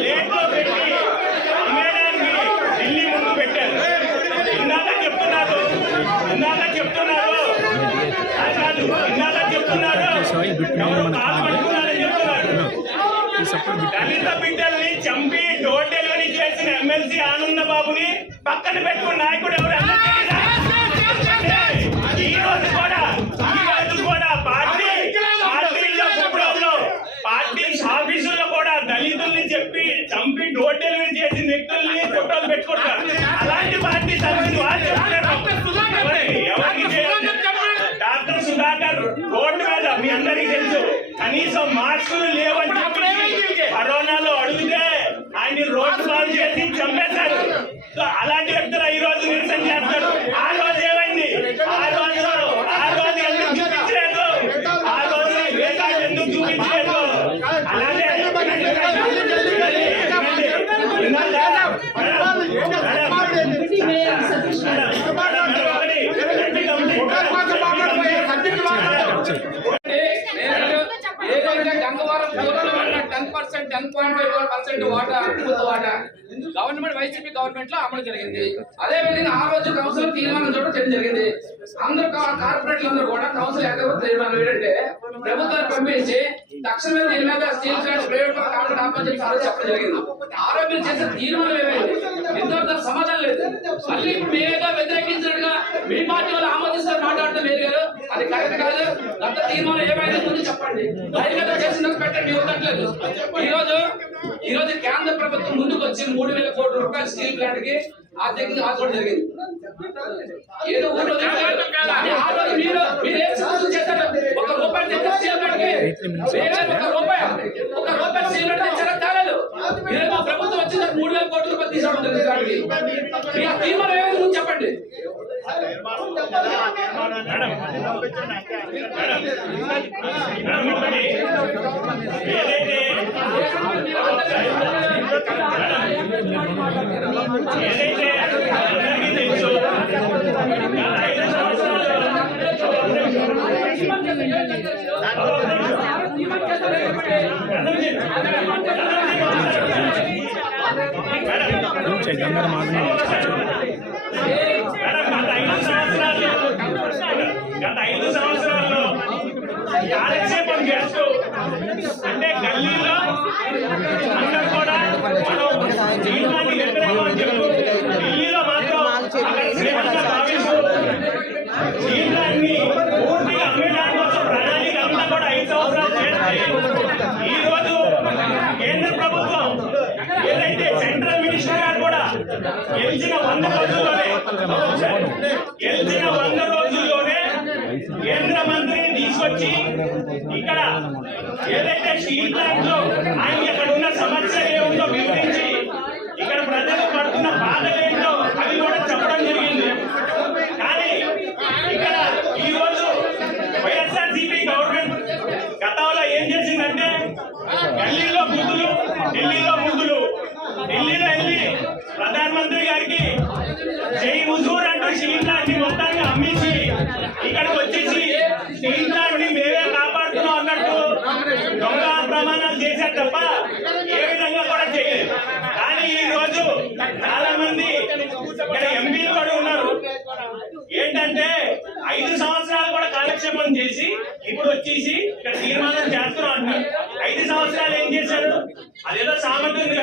ప్లేట్లో పెట్టి అమ్మేయడానికి ఢిల్లీ ముందు పెట్టారు. ఇందాక చెప్తున్నారు కాలు పట్టుకున్నారని చెప్తున్నారు. దళిత బిడ్డల్ని చంపి డోర్ డెలివరీ చేసిన ఎమ్మెల్సీ ఆనంద బాబుని పక్కన పెట్టుకున్న నాయకుడు ఎవరు? ఈ రోజు కూడా పార్టీ ఆఫీసుల్లో కూడా దళితుల్ని చెప్పి చంపి డోర్ డెలివరీ చేసిన వ్యక్తుల్ని ఫోటోలు పెట్టుకుంటారు. అలాంటి పార్టీ డాక్టర్ సుధాకర్ రోడ్డు మీద మీ అందరికీ తెలుసు కనీసం మాస్కులు లేవని చెప్పి కరోనాలో అడిగితే ఆయన రోడ్డు బాగు చేసి చంపేశారు. అలాంటి వ్యక్తులు ఈ రోజు నిరసన చేస్తారు. ఆ రోజు ఏమైంది? ఆ రోజు ఎందుకు చూపించలేదు? ఆ రోజు ఎందుకు చూపించలేదు? అలాగే గవర్నమెంట్ వైసీపీ గవర్నమెంట్ లో అమలు జరిగింది. అదే విధంగా ఆ రోజు కౌన్సిల్ తీర్మానం చూడడం జరిగింది. అందరూ కార్పొరేట్లు అందరూ కూడా కౌన్సిల్ తీర్మానం ఏంటంటే ప్రభుత్వాన్ని పంపించి తక్షణమే దీని మీద స్టీల్ ప్లాంట్ ప్రైవేట్ కాంట్రాక్ట్ ఆపని చెప్పి చెప్పడం జరిగింది. ఆరోగ్యం చేసే తీర్మానం ఏమైంది? ఇంతవరకు సమాధానం లేదు. మళ్ళీ ఇప్పుడు మేమేదో వ్యతిరేకించినట్టుగా మీ పార్టీ వాళ్ళు ఆమోదిస్తారు మాట్లాడటం లేదు గారు, అది కరెక్ట్ కాదు. గత తీర్మానం ఏమైంది ముందు చెప్పండి. బహిర్గతం చేసిన పెట్టండి, ఇవ్వట్లేదు. ఈ రోజు కేంద్ర ప్రభుత్వం ముందుకు వచ్చి 3,000 కోట్ల రూపాయలు స్టీల్ ప్లాంట్ కి ఆర్థికంగా ఆదుకోవడం జరిగింది. ఏదో ఊళ్ళో ఒక రూపాయి స్టీల్ ప్లాంట్ కి ఒక రూపాయి స్టీల్ ప్లాంట్ తెచ్చారా కాలేదు. మా ప్రభుత్వం వచ్చి 3,000 కోట్ల రూపాయలు తీసుకోవడం జరిగింది. ఆ తీర్మానం ఏమైంది ముందు చెప్పండి. గత 5 సంవత్సరాల్లో కాలక్షేపం చేస్తూ అంటే గల్లీలో అందరూ కూడా జీవితాన్ని వ్యతిరేకం చెప్తూ ఢిల్లీలో మాత్రం జీవితాన్ని పూర్తిగా అమ్మేయడానికి కోసం ప్రణాళిక అంతా కూడా 5 సంవత్సరాలు చేస్తే ఈ రోజు కేంద్ర ప్రభుత్వం ఏదైతే సెంట్రల్ మినిస్టర్ గారు కూడా గెలిచిన 100 రోజుల్లోనే కేంద్ర మంత్రిని తీసుకొచ్చి ఇక్కడ ఏదైతే స్టీల్ ప్లాంట్ లో ఆయన ఇక్కడ ఉన్న సమస్య ఏముందో వివరించి ఇక్కడ ప్రజలు పడుతున్న బాధలేంటో అవి కూడా చెప్పడం జరిగింది. కానీ ఇక్కడ ఈ రోజు వైఎస్ఆర్సీపీ గవర్నమెంట్ గతంలో ఏం చేసిందంటే ఢిల్లీలో వెళ్ళి ప్రధానమంత్రి గారికి జై హుజూర్ అంటూ స్టీల్ ప్లాంట్ మొత్తాన్ని అమ్మేసి ఇక్కడికి వచ్చేసి స్టీల్ ప్లాంట్ ని మేమే కాపాడుతున్నాం అన్నట్టు దొంగ ప్రమాణాలు చేశారు తప్ప ఏ విధంగా కూడా చేయలేదు. కానీ ఈ రోజు చాలా మంది ఇక్కడ ఎంపీలు కూడా ఉన్నారు. ఏంటంటే 5 సంవత్సరాలు కూడా కాలక్షేపం చేసి ఇప్పుడు వచ్చేసి ఇక్కడ తీర్మానం చేస్తున్నాం అంటారు. 5 సంవత్సరాలు ఏం చేశారు? అదేదో సామర్థ్యం